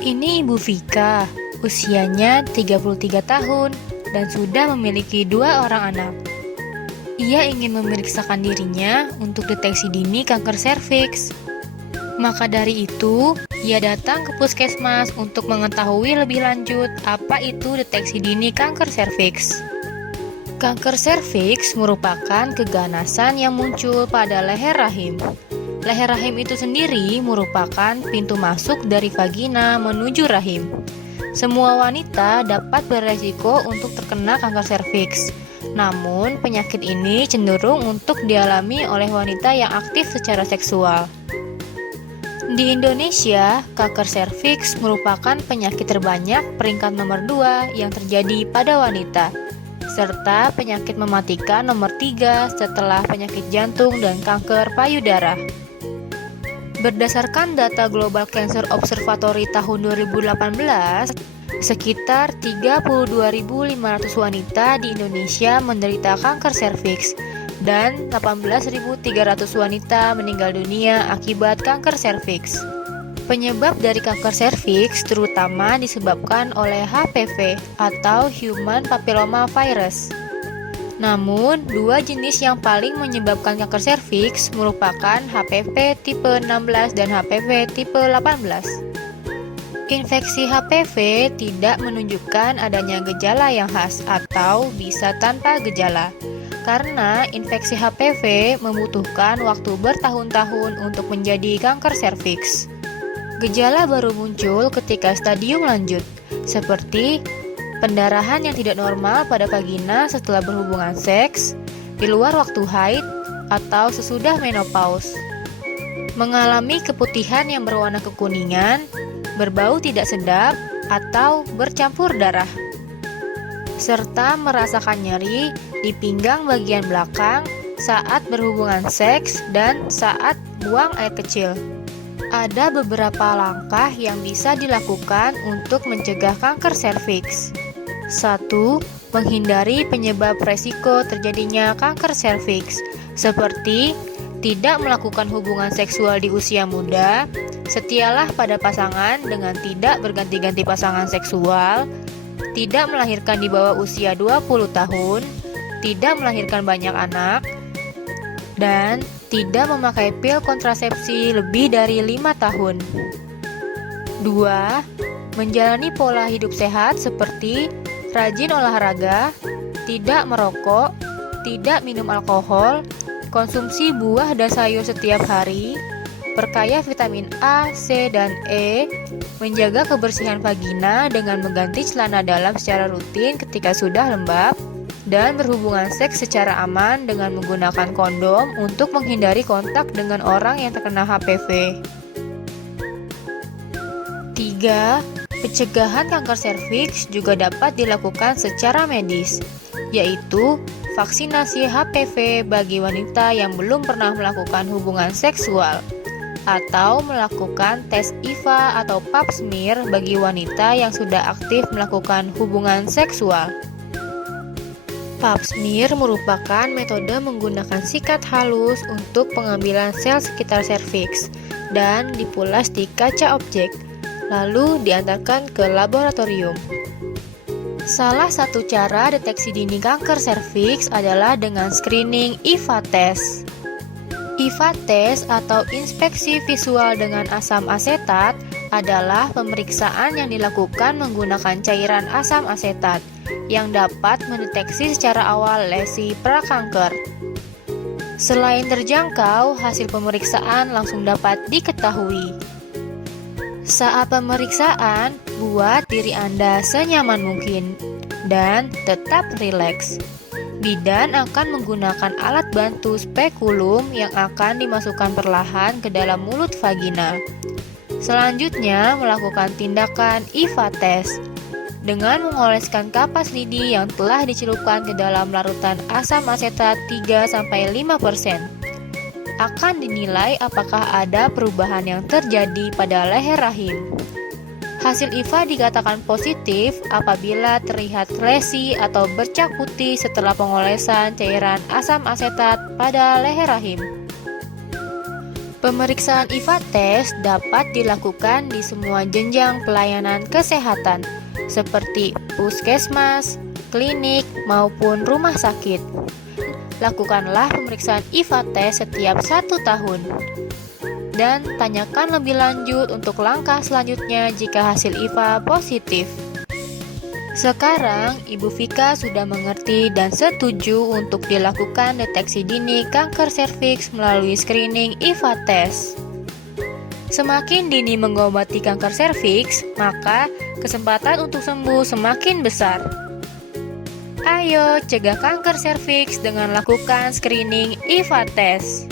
Ini Ibu Vika, usianya 33 tahun dan sudah memiliki 2 orang anak. Ia ingin memeriksakan dirinya untuk deteksi dini kanker serviks. Maka dari itu, ia datang ke puskesmas untuk mengetahui lebih lanjut apa itu deteksi dini kanker serviks. Kanker serviks merupakan keganasan yang muncul pada leher rahim. Leher rahim itu sendiri merupakan pintu masuk dari vagina menuju rahim. Semua wanita dapat beresiko untuk terkena kanker serviks. Namun, penyakit ini cenderung untuk dialami oleh wanita yang aktif secara seksual. Di Indonesia, kanker serviks merupakan penyakit terbanyak peringkat nomor 2 yang terjadi pada wanita, serta penyakit mematikan nomor 3 setelah penyakit jantung dan kanker payudara. Berdasarkan data Global Cancer Observatory tahun 2018, sekitar 32.500 wanita di Indonesia menderita kanker serviks dan 18.300 wanita meninggal dunia akibat kanker serviks. Penyebab dari kanker serviks terutama disebabkan oleh HPV atau Human Papilloma Virus. Namun, 2 jenis yang paling menyebabkan kanker serviks merupakan HPV tipe 16 dan HPV tipe 18. Infeksi HPV tidak menunjukkan adanya gejala yang khas atau bisa tanpa gejala. Karena infeksi HPV membutuhkan waktu bertahun-tahun untuk menjadi kanker serviks. Gejala baru muncul ketika stadium lanjut, seperti pendarahan yang tidak normal pada vagina setelah berhubungan seks, di luar waktu haid, atau sesudah menopause. Mengalami keputihan yang berwarna kekuningan, berbau tidak sedap, atau bercampur darah. Serta merasakan nyeri di pinggang bagian belakang saat berhubungan seks dan saat buang air kecil. Ada beberapa langkah yang bisa dilakukan untuk mencegah kanker serviks. 1. Menghindari penyebab resiko terjadinya kanker serviks, seperti tidak melakukan hubungan seksual di usia muda, setialah pada pasangan dengan tidak berganti-ganti pasangan seksual, tidak melahirkan di bawah usia 20 tahun, tidak melahirkan banyak anak, dan tidak memakai pil kontrasepsi lebih dari 5 tahun. 2. Menjalani pola hidup sehat seperti rajin olahraga, tidak merokok, tidak minum alkohol, konsumsi buah dan sayur setiap hari, berkaya vitamin A, C, dan E, menjaga kebersihan vagina dengan mengganti celana dalam secara rutin ketika sudah lembab, dan berhubungan seks secara aman dengan menggunakan kondom untuk menghindari kontak dengan orang yang terkena HPV. 3. Pencegahan kanker serviks juga dapat dilakukan secara medis, yaitu vaksinasi HPV bagi wanita yang belum pernah melakukan hubungan seksual, atau melakukan tes IVA atau Pap smear bagi wanita yang sudah aktif melakukan hubungan seksual. Pap smear merupakan metode menggunakan sikat halus untuk pengambilan sel sekitar serviks dan dipulas di kaca objek, lalu diantarkan ke laboratorium. Salah satu cara deteksi dini kanker serviks adalah dengan screening IVA test. IVA test atau inspeksi visual dengan asam asetat adalah pemeriksaan yang dilakukan menggunakan cairan asam asetat yang dapat mendeteksi secara awal lesi prakanker. Selain terjangkau, hasil pemeriksaan langsung dapat diketahui. Saat pemeriksaan, buat diri Anda senyaman mungkin dan tetap rileks. Bidan akan menggunakan alat bantu spekulum yang akan dimasukkan perlahan ke dalam mulut vagina. Selanjutnya, melakukan tindakan IVA test dengan mengoleskan kapas lidi yang telah dicelupkan ke dalam larutan asam asetat 3-5%. Akan dinilai apakah ada perubahan yang terjadi pada leher rahim. Hasil IVA dikatakan positif apabila terlihat lesi atau bercak putih setelah pengolesan cairan asam asetat pada leher rahim. Pemeriksaan IVA test dapat dilakukan di semua jenjang pelayanan kesehatan, seperti puskesmas, klinik, maupun rumah sakit. Lakukanlah pemeriksaan IVA test setiap 1 tahun. Dan tanyakan lebih lanjut untuk langkah selanjutnya jika hasil IVA positif. Sekarang, Ibu Vika sudah mengerti dan setuju untuk dilakukan deteksi dini kanker serviks melalui screening IVA test. Semakin dini mengobati kanker serviks, maka kesempatan untuk sembuh semakin besar. Ayo, cegah kanker serviks dengan lakukan screening IVA test.